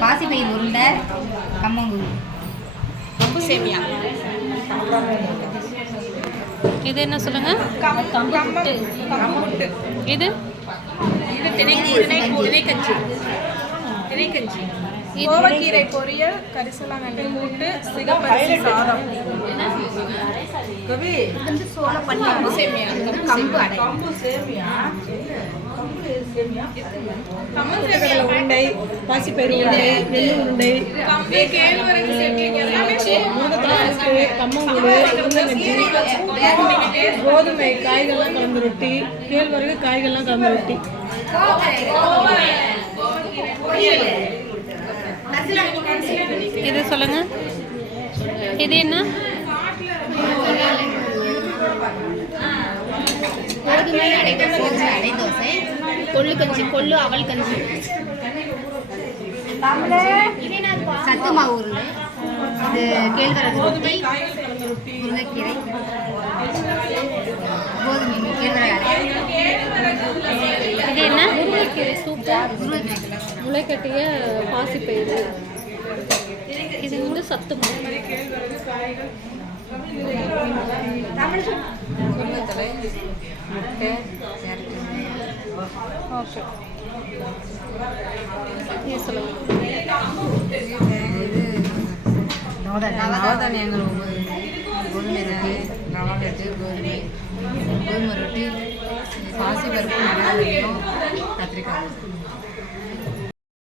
பாசிப்பயிர் உருண்டை, கம்மங்கூழ், கம்பு சேமியா. இது என்ன சொல்லுங்க? கம்பு இது திணைக்கஞ்சி. கோவக்கீரை பொரியல், கரிசலாங்கண்ணி கூட்டு, சிகப்பரிசி சாதம். கம்பு சேமியா, கம்பு அடை, கடலை உருண்டை, பாசிப்பயிறு உருண்டை, எள்ளு உருண்டை, கம்மங்கூழ், உருளைக்கஞ்சி, கோதுமை காய்கள்லாம் கலந்து ரொட்டி, கேழ்வரகு காய்கள்லாம் கலந்து ரொட்டி. இது சொல்லுங்க. இது என்ன? கோதுமை அடை தோசை, கொள்ளு கஞ்சி, கொள்ளு அவல் கஞ்சி, சத்து மாவு உருண்டை, இது கேழ்வரகு ரொட்டி, முருங்கைக்கீரை, கோதுமை கேழ்வரகு அடை. இது என்ன? முருங்கைக்கீரை சூப்பு, முளைக்கட்டிய பாசிப்பயிறு. இது வந்து சத்து மாவு. முட்டை, ஓகே. இது சொல்லுங்க. நவதானியங்கள் கோதுமை ரொட்டி, ரவா லட்டு, கோதுமை ரொட்டி, பாசி பருப்பு, கத்திரிக்காய்.